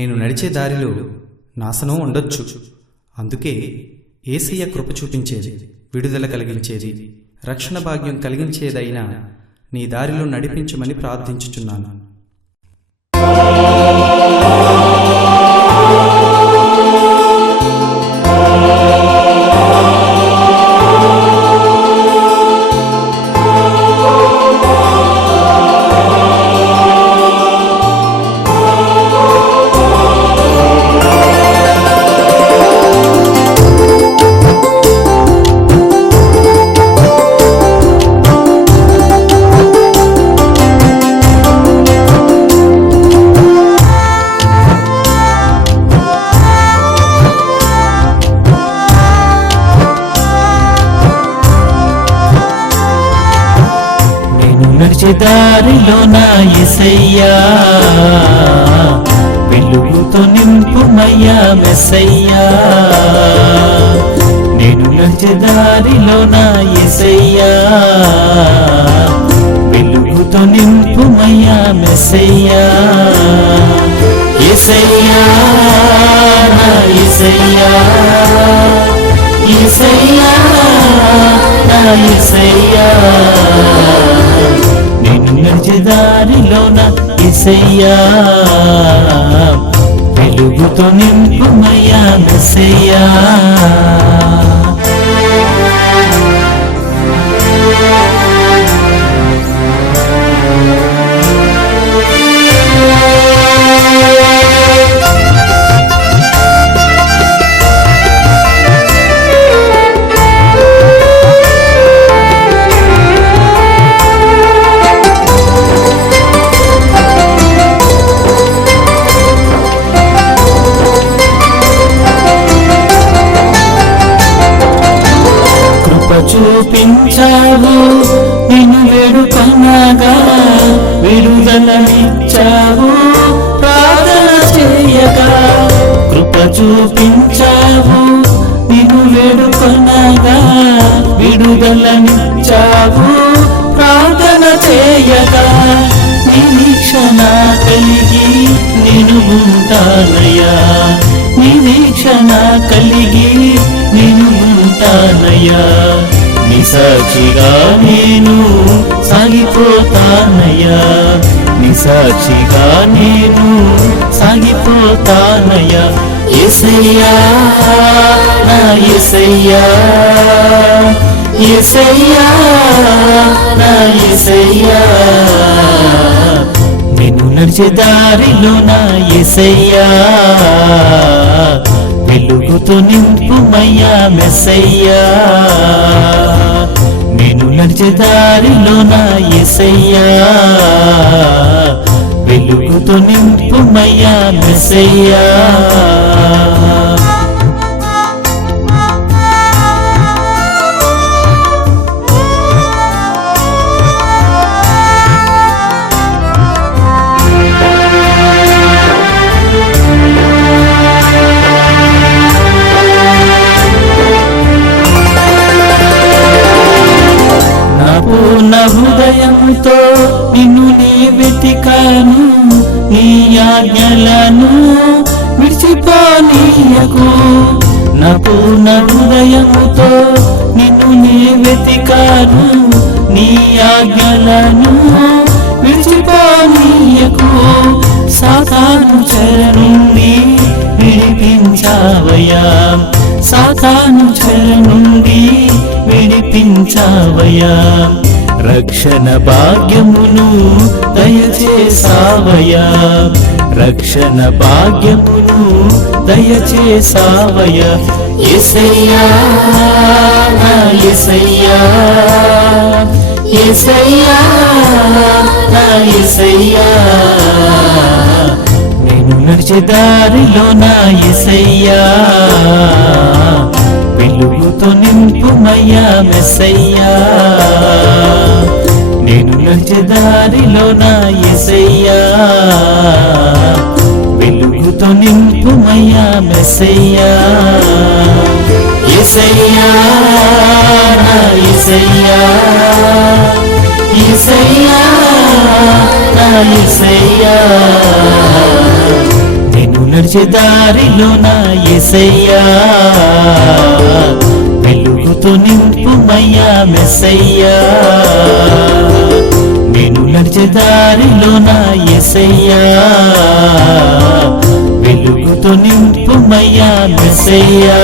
నేను నడిచే దారిలో నాశనం ఉండొచ్చు. అందుకే ఏసయ్య కృప చూపించేది విడుదల కలిగించేది రక్షణ భాగ్యం కలిగించేదైనా నీ దారిలో నడిపించమని ప్రార్థించుచున్నాను. నడిచే దారిలో నా ఎసయ్యా. వెలుగుతో నింపుమయ్యా మెస్సయ్యా నేను నడిచే దారిలో నా ఎసయ్యా. వెలుగుతో నింపుమయ్యా మెస్సయ్యా ఎసయ్యా నా ఎసయ్యా. ఎసయ్యా నా ఎసయ్యా. నేను నడిచే దారిలోన ఎసయ్యా వెలుగుతో నింపుమయ్యా మెస్సయ్యా చూపించావు. నిన్ను వేడుకొనగా విడుదలనిచ్చావు. ప్రార్థన చేయగా కృప చూపించావు. నిన్ను వేడుకొనగా విడుదలనిచ్చావు. ప్రార్థన చేయగా నిరీక్షణ కలిగి నేను ఉంటానయ్యా. నిరీక్షణ కలిగి నేను ఉంటానయ్యా. నిసాక్షిగా నేను సాగిపోతానయ్యా నిసాక్షిగా నేను సాగిపోతానయ్యా ఎసయ్యా నా ఎసయ్యా ఎసయ్యా నా ఎసయ్యా నేను నడిచే దారిలో నా ఎసయ్యా వెలుగుతో నింపుమయ్యా మెసయ్యా దారిలో నా ఎసయ్యా వెలుగుతో నింపుమయ్యా మెసయ్యా హృదయముతో నిన్ను నీ వెతికాను నీ ఆజ్ఞలను విడిచిపోనీయకు. నా పూర్ణ హృదయముతో నిన్ను నీ వెతికాను నీ ఆజ్ఞలను విడిచిపోనీయకు. సాతాను చెర నుండి విడిపించావయ్యా. సాతాను చెర నుండి విడిపించావయ్యా. రక్షణ భాగ్యమును దయచేసావయా రక్షణ భాగ్యమును దయచేసావయ్యా ఎసయ్యా నా ఎసయ్యా ఎసయ్యా ఎసయ్యా నేను నడిచే దారిలో నా ఎసయ్యా వెలుగుతో నింపుమయ్యా మెసయ్యా నడిచే దారిలో నా ఎసయ్యా. వెలుగుతో నింపుమయ్యా మెసయ్యా. ఎసయ్యా నా ఎసయ్యా. ఎసయ్యా నా ఎసయ్యా. నేను నడిచే దారిలో నా ఎసయ్యా. వెలుగుతో నింపుమయ్యా మెసయ్యా. నేను దారిలో నా ఎసయ్యా. వెలుగుతో నింపుమయ్యా మెస్సయ్యా